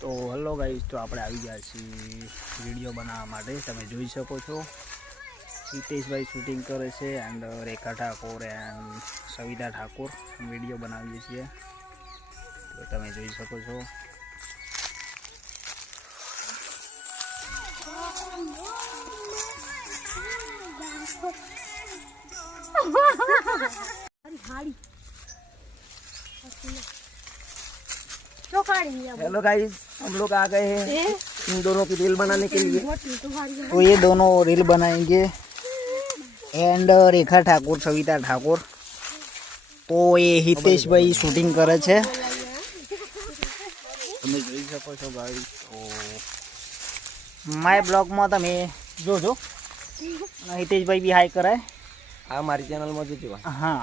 તો hello guys, તો આપણે આવી ગયા છીએ વિડીયો બનાવવા માટે। તમે જોઈ શકો છો હિતેશભાઈ શૂટિંગ કરે છે and Rekha Thakor and Savita Thakor video બનાવીએ છીએ। તો તમે જોઈ શકો છો। हेलो गाइस, हम लोग आ गए हैं इन दोनों की रील बनाने के लिए। तो ये दोनों रील बनाएंगे एंड रेखा ठाकुर सविता ठाकुर। तो ये हितेश भाई शूटिंग करे छे, તમે જોઈ શકો છો ગાઈસ। તો માય બ્લોગ માં તમે જોજો, हितेश भाई भी हाय कराय। આ મારી ચેનલ માં જોજો। हाँ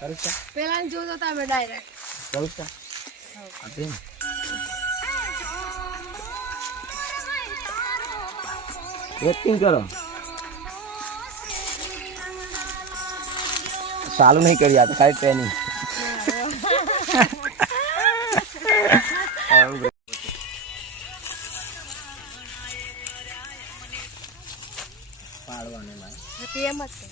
કરુછા પેલા જોજો તમે ડાયરેક્ટ કરુછા અભી एक्टिंग करो। चालू नहीं करी आते खाली ट्रेनिंग। પાડવાને માં હતી એમ જ છે।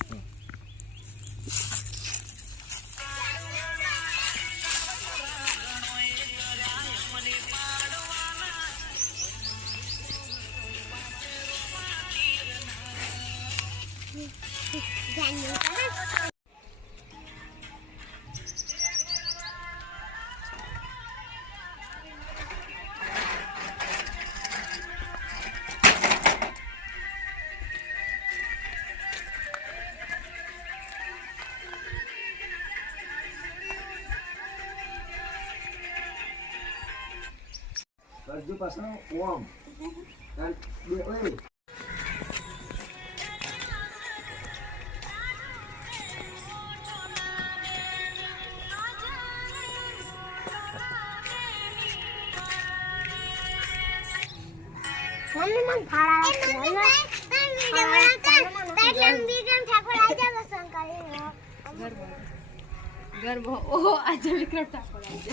કરજો પાછળ ઓમ કાલ બે ઓય મમ્મી મને ફાળા એટલે વિક્રમ ઠાકોર આજા પસંદ કરીને ગરબો ઓ આજે વિક્રમ ઠાકોર આજે